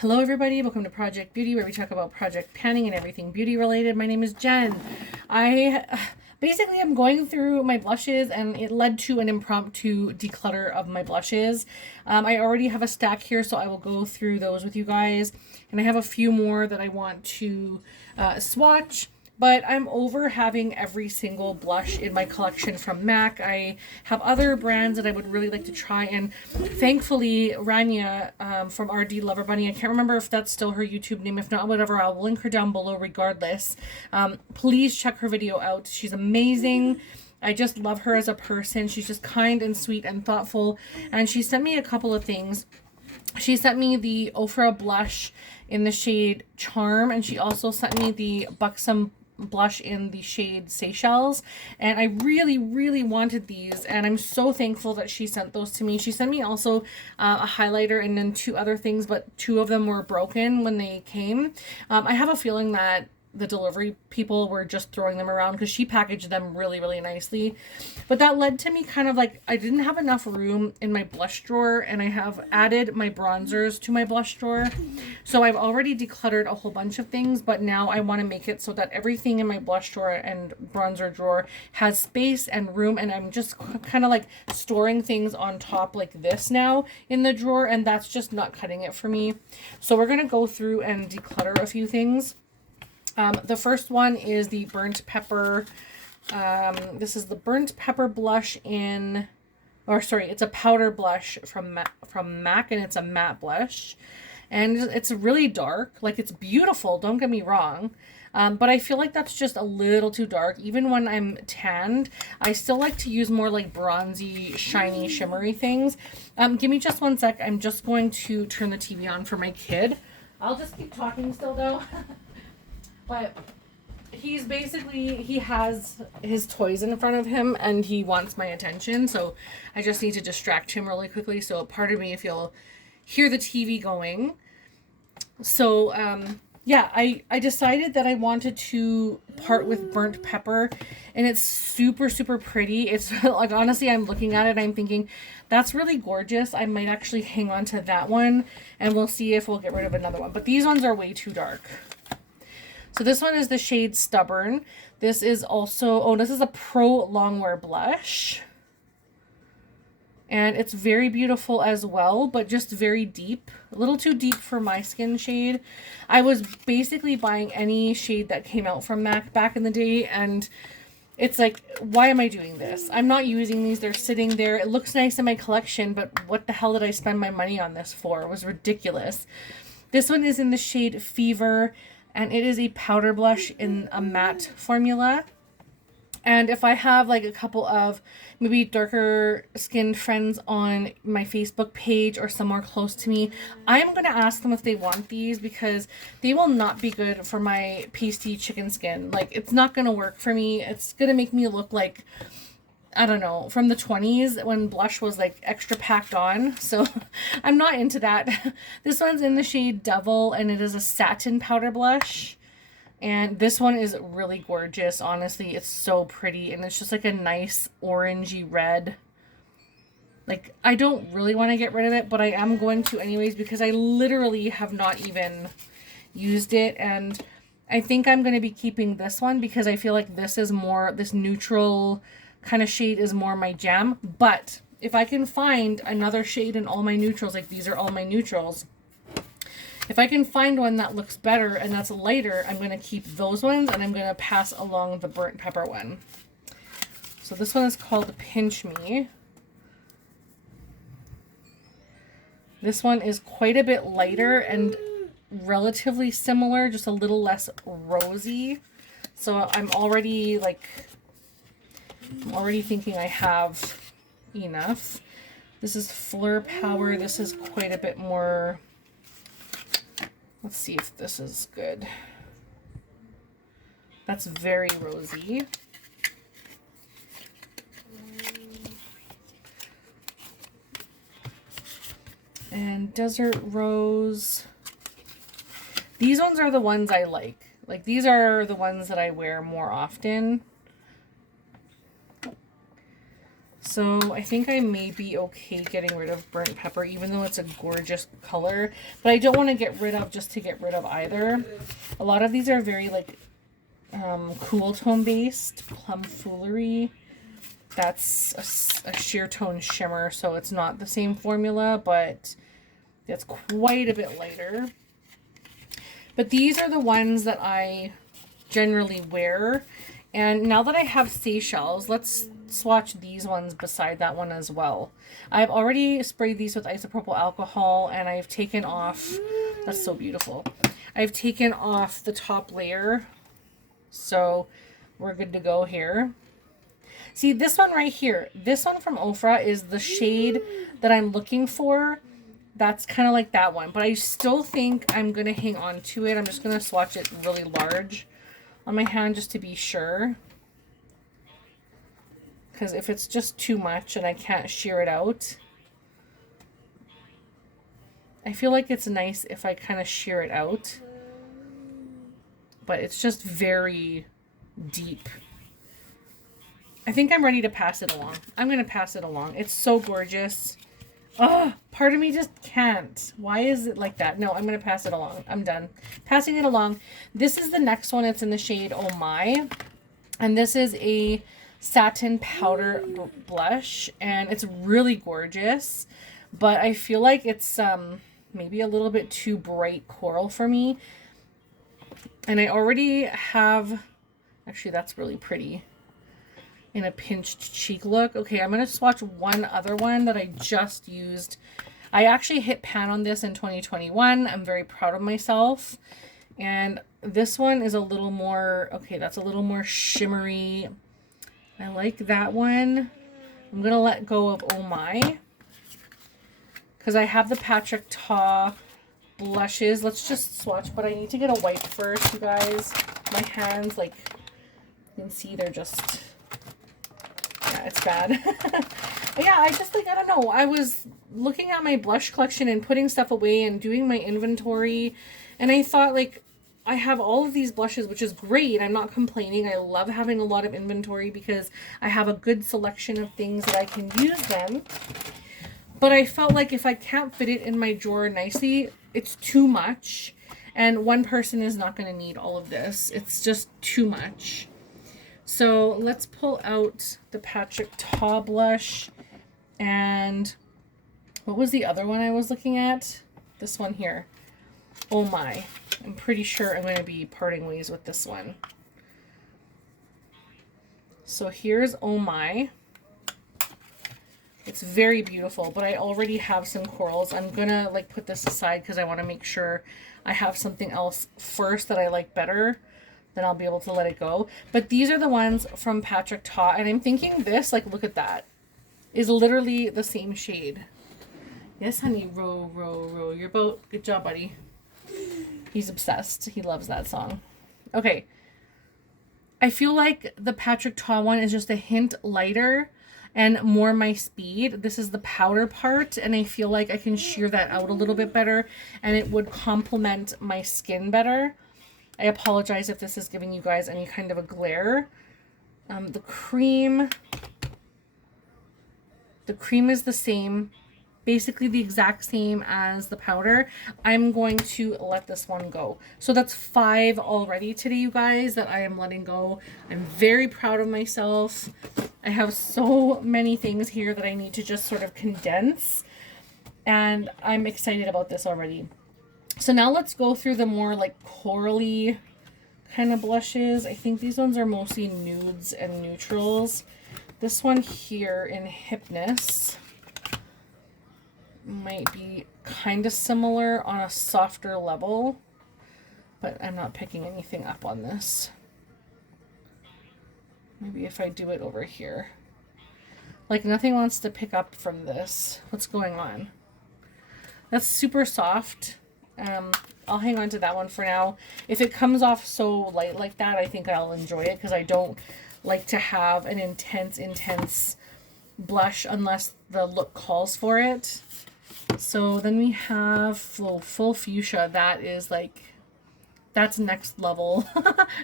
Hello everybody, welcome to Project Beauty, where we talk about project panning and everything beauty related. My name is Jen. I'm going through my blushes and it led to an impromptu declutter of my blushes. I already have a stack here, so I will go through those with you guys. And I have a few more that I want to swatch. But I'm over having every single blush in my collection from MAC. I have other brands that I would really like to try. And thankfully, Rania from RD Lover Bunny, I can't remember if that's still her YouTube name. If not, whatever, I'll link her down below regardless. Please check her video out. She's amazing. I just love her as a person. She's just kind and sweet and thoughtful. And she sent me a couple of things. She sent me the Ofra blush in the shade Charm. And she also sent me the Buxom blush in the shade Seychelles, and I really wanted these, and I'm so thankful that she sent those to me. She sent me also a highlighter and then two other things, but two of them were broken when they came. I have a feeling that the delivery people were just throwing them around because she packaged them really nicely. But that led to me kind of like, I didn't have enough room in my blush drawer, and I have added my bronzers to my blush drawer. So I've already decluttered a whole bunch of things, but now I want to make it so that everything in my blush drawer and bronzer drawer has space and room, and I'm just kind of like storing things on top like this now in the drawer, and that's just not cutting it for me. So we're going to go through and declutter a few things. The first one is the Burnt Pepper. This is the Burnt Pepper blush it's a powder blush from MAC, and it's a matte blush. And it's really dark. Like, it's beautiful, don't get me wrong. But I feel like that's just a little too dark. Even when I'm tanned, I still like to use more like bronzy, shiny, shimmery things. Give me just one sec. I'm just going to turn the TV on for my kid. I'll just keep talking still though. But he has his toys in front of him and he wants my attention. So I just need to distract him really quickly. So part of me, if you'll hear the TV going. So, yeah, I decided that I wanted to part with Burnt Pepper, and it's super pretty. It's like, honestly, I'm looking at it and I'm thinking, that's really gorgeous. I might actually hang on to that one, and we'll see if we'll get rid of another one. But these ones are way too dark. So this one is the shade Stubborn. This is also, this is a Pro Longwear blush. And it's very beautiful as well, but just very deep. A little too deep for my skin shade. I was basically buying any shade that came out from MAC back in the day, and it's like, why am I doing this? I'm not using these. They're sitting there. It looks nice in my collection, but what the hell did I spend my money on this for? It was ridiculous. This one is in the shade Fever, and it is a powder blush in a matte formula. And if I have like a couple of maybe darker skinned friends on my Facebook page or somewhere close to me, I am going to ask them if they want these, because they will not be good for my pasty chicken skin. Like, it's not going to work for me. It's going to make me look like, I don't know, from the 20s when blush was like extra packed on. So I'm not into that. This one's in the shade Devil, and it is a satin powder blush. And this one is really gorgeous. Honestly, it's so pretty, and it's just like a nice orangey red. Like, I don't really want to get rid of it, but I am going to anyways, because I literally have not even used it. And I think I'm going to be keeping this one because I feel like this neutral kind of shade is more my jam. But if I can find another shade in all my neutrals, like these are all my neutrals, if I can find one that looks better and that's lighter, I'm going to keep those ones, and I'm going to pass along the Burnt Pepper one. So this one is called Pinch Me. This one is quite a bit lighter and relatively similar, just a little less rosy. So I'm already thinking I have enough. This is Fleur Power. This is quite a bit more. Let's see if this is good. That's very rosy. And Desert Rose. These ones are the ones I like. Like, these are the ones that I wear more often. So I think I may be okay getting rid of burnt pepper, even though it's a gorgeous color. But I don't want to get rid of just to get rid of either. A lot of these are very like cool tone based. Plum Foolery. That's a sheer tone shimmer, so it's not the same formula, but it's quite a bit lighter. But these are the ones that I generally wear. And now that I have Seychelles, let's swatch these ones beside that one as well. I've already sprayed these with isopropyl alcohol, and I've taken off, that's so beautiful. I've taken off the top layer, so we're good to go here. See, this one right here, this one from Ofra is the shade that I'm looking for. That's kind of like that one, but I still think I'm going to hang on to it. I'm just going to swatch it really large on my hand just to be sure. Because if it's just too much and I can't shear it out, I feel like it's nice if I kind of shear it out. But it's just very deep. I think I'm ready to pass it along. I'm going to pass it along. It's so gorgeous. Oh, part of me just can't. Why is it like that? No, I'm going to pass it along. I'm done. Passing it along. This is the next one. It's in the shade Oh My. And this is a satin powder blush. And it's really gorgeous. But I feel like it's maybe a little bit too bright coral for me. And I already have... Actually, that's really pretty. In a pinched cheek look. Okay, I'm going to swatch one other one that I just used. I actually hit pan on this in 2021. I'm very proud of myself. And this one is a little more, okay, that's a little more shimmery. I like that one. I'm going to let go of Oh My. Because I have the Patrick Ta blushes. Let's just swatch, but I need to get a wipe first, you guys. My hands, like, you can see they're just... Yeah, it's bad. But yeah, I just like, I don't know. I was looking at my blush collection and putting stuff away and doing my inventory. And I thought, like, I have all of these blushes, which is great. I'm not complaining. I love having a lot of inventory because I have a good selection of things that I can use them. But I felt like if I can't fit it in my drawer nicely, it's too much. And one person is not going to need all of this. It's just too much. So let's pull out the Patrick Ta blush, and what was the other one I was looking at? This one here. Oh My. I'm pretty sure I'm going to be parting ways with this one. So here's Oh My. It's very beautiful, but I already have some corals. I'm going to like put this aside because I want to make sure I have something else first that I like better. Then I'll be able to let it go. But these are the ones from Patrick Ta. And I'm thinking this, like, look at that, is literally the same shade. Yes, honey, row, row, row your boat. Good job, buddy. He's obsessed. He loves that song. Okay. I feel like the Patrick Ta one is just a hint lighter and more my speed. This is the powder part, and I feel like I can shear that out a little bit better, and it would complement my skin better. I apologize if this is giving you guys any kind of a glare. The cream is the same, basically the exact same as the powder. I'm going to let this one go. So that's 5 already today, you guys, that I am letting go. I'm very proud of myself. I have so many things here that I need to just sort of condense, and I'm excited about this already. So now let's go through the more like corally kind of blushes. I think these ones are mostly nudes and neutrals. This one here in Hypness might be kind of similar on a softer level, but I'm not picking anything up on this. Maybe if I do it over here. Like nothing wants to pick up from this. What's going on? That's super soft. I'll hang on to that one for now. If it comes off so light like that, I think I'll enjoy it because I don't like to have an intense blush unless the look calls for it. So then we have full fuchsia. That is like, that's next level,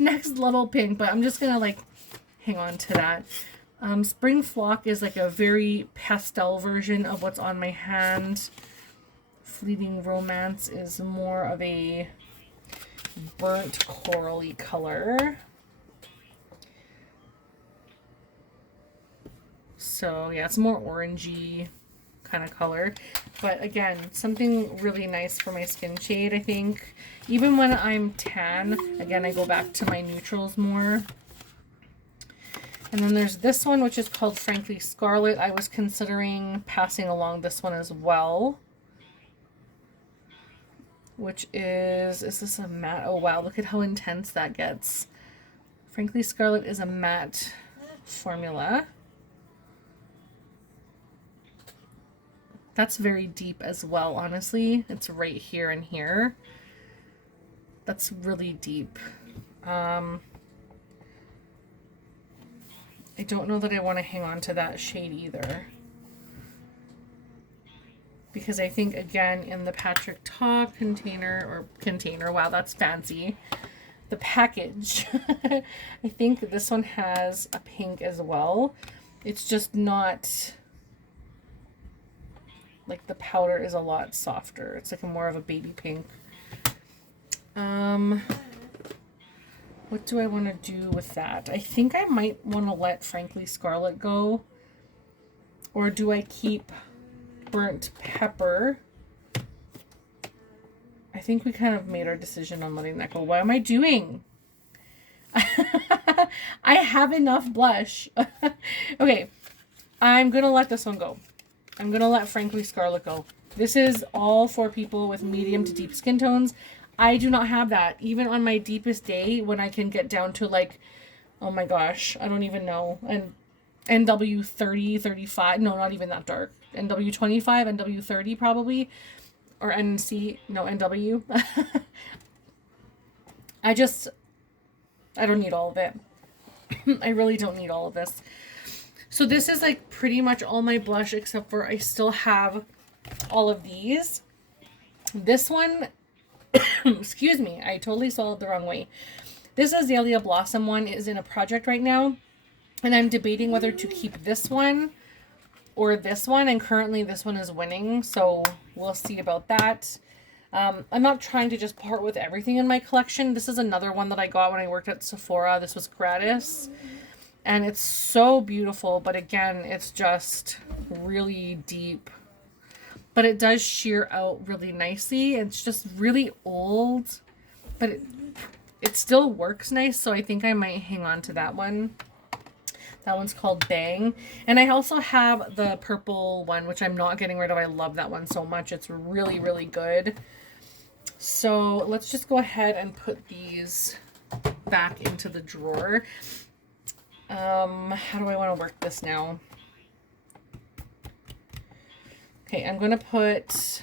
next level pink, but I'm just gonna like hang on to that. Spring Flock is like a very pastel version of what's on my hand. Fleeting Romance is more of a burnt corally color. So yeah, it's more orangey kind of color. But again, something really nice for my skin shade, I think. Even when I'm tan, again, I go back to my neutrals more. And then there's this one, which is called Frankly Scarlet. I was considering passing along this one as well. Which is this a matte? Oh wow, look at how intense that gets. Frankly Scarlet is a matte formula. That's very deep as well, honestly. It's right here and here. That's really deep. I don't know that I want to hang on to that shade either. Because I think, again, in the Patrick Ta container, wow, that's fancy. The package, I think this one has a pink as well. It's just not, like the powder is a lot softer. It's like more of a baby pink. What do I want to do with that? I think I might want to let Frankly Scarlet go. Or do I keep Burnt Pepper? I think we kind of made our decision on letting that go. What am I doing? I have enough blush. Okay, I'm going to let this one go. I'm going to let Frankly Scarlet go. This is all for people with medium to deep skin tones. I do not have that. Even on my deepest day, when I can get down to like, oh my gosh, I don't even know. And NW 30, 35, no, not even that dark. NW 25, NW 30 probably. Or NC, no, NW. I don't need all of it. I really don't need all of this. So this is like pretty much all my blush, except for I still have all of these. This one, excuse me, I totally swallowed the wrong way. This Azalea Blossom one is in a project right now, and I'm debating whether to keep this one or this one, and currently this one is winning, so we'll see about that. I'm not trying to just part with everything in my collection. This is another one that I got when I worked at Sephora. This was gratis, and it's so beautiful, but again, it's just really deep. But it does sheer out really nicely. It's just really old, but it still works nice, so I think I might hang on to that one. That one's called Bang. And I also have the purple one, which I'm not getting rid of. I love that one so much. It's really, really good. So let's just go ahead and put these back into the drawer. How do I want to work this now? Okay, I'm going to put,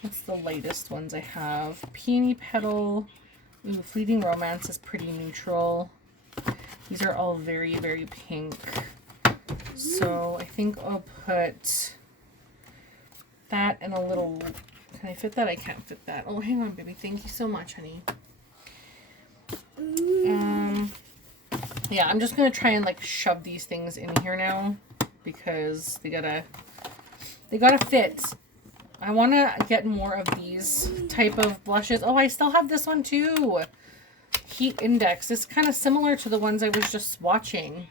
what's the lightest ones I have? Peony Petal. Ooh, Fleeting Romance is pretty neutral. These are all very, very pink. So I think I'll put that in a little, can I fit that? I can't fit that. Oh, hang on, baby. Thank you so much, honey. Yeah, I'm just going to try and like shove these things in here now, because they gotta fit. I want to get more of these type of blushes. Oh, I still have this one too. Heat Index. It's kind of similar to the ones I was just swatching.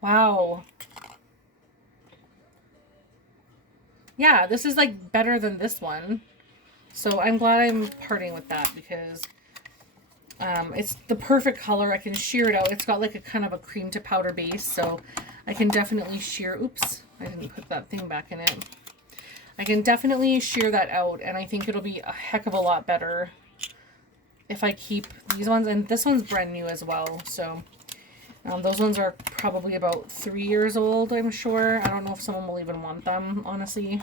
Wow. Yeah, this is like better than this one. So I'm glad I'm parting with that, because it's the perfect color. I can sheer it out. It's got like a kind of a cream to powder base, so I can definitely sheer, oops, I didn't put that thing back in it. I can definitely sheer that out, and I think it'll be a heck of a lot better if I keep these ones. And this one's brand new as well, so those ones are probably about 3 years old, I'm sure. I don't know if someone will even want them, honestly.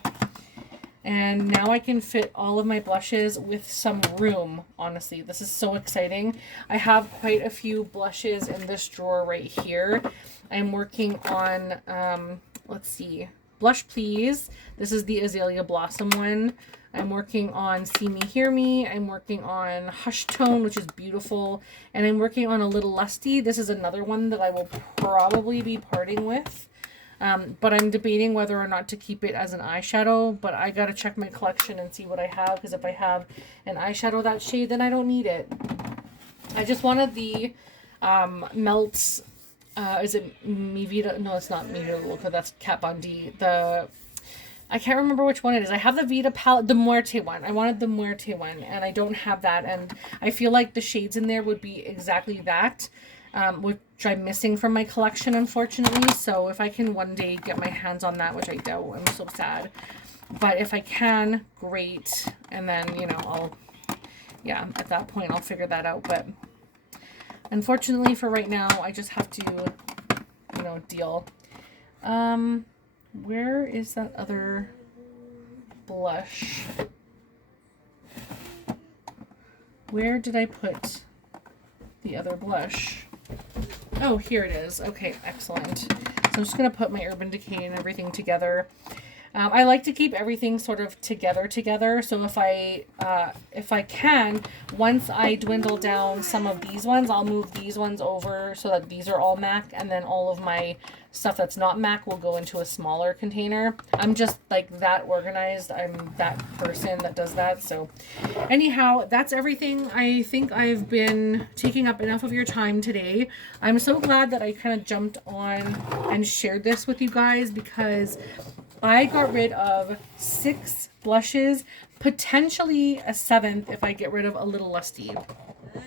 And now I can fit all of my blushes with some room, honestly. This is so exciting. I have quite a few blushes in this drawer right here. I'm working on, let's see, Blush Please. This is the Azalea Blossom one. I'm working on See Me, Hear Me. I'm working on Hush Tone, which is beautiful. And I'm working on A Little Lusty. This is another one that I will probably be parting with. But I'm debating whether or not to keep it as an eyeshadow. But I got to check my collection and see what I have. Because if I have an eyeshadow that shade, then I don't need it. I just wanted the Melts. Is it Mi Vida? No, it's not Mi Vida Loca. That's Kat Von D. I can't remember which one it is. I have the Vita palette, the Muerte one. I wanted the Muerte one, and I don't have that. And I feel like the shades in there would be exactly that, which I'm missing from my collection, unfortunately. So if I can one day get my hands on that, which I doubt, I'm so sad. But if I can, great. And then, you know, at that point, I'll figure that out. But unfortunately for right now, I just have to, you know, deal. Where is that other blush? Where did I put the other blush? Oh, here it is. Okay, excellent. So I'm just going to put my Urban Decay and everything together. I like to keep everything sort of together. So if I can, once I dwindle down some of these ones, I'll move these ones over so that these are all MAC, and then all of my stuff that's not MAC will go into a smaller container. I'm just like that organized. I'm that person that does that. So anyhow, that's everything. I think I've been taking up enough of your time today. I'm so glad that I kind of jumped on and shared this with you guys, because I got rid of 6 blushes, potentially a 7th if I get rid of A Little Lusty.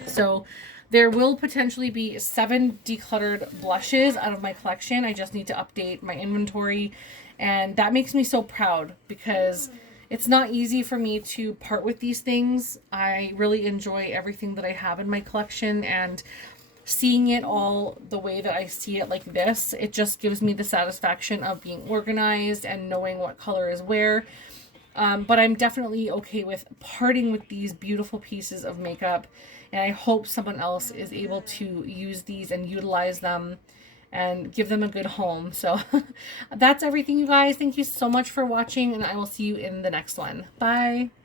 So there will potentially be 7 decluttered blushes out of my collection. I just need to update my inventory, and that makes me so proud, because it's not easy for me to part with these things. I really enjoy everything that I have in my collection, and seeing it all the way that I see it like this, it just gives me the satisfaction of being organized and knowing what color is where. But I'm definitely okay with parting with these beautiful pieces of makeup, and I hope someone else is able to use these and utilize them and give them a good home. So that's everything, you guys. Thank you so much for watching, and I will see you in the next one. Bye.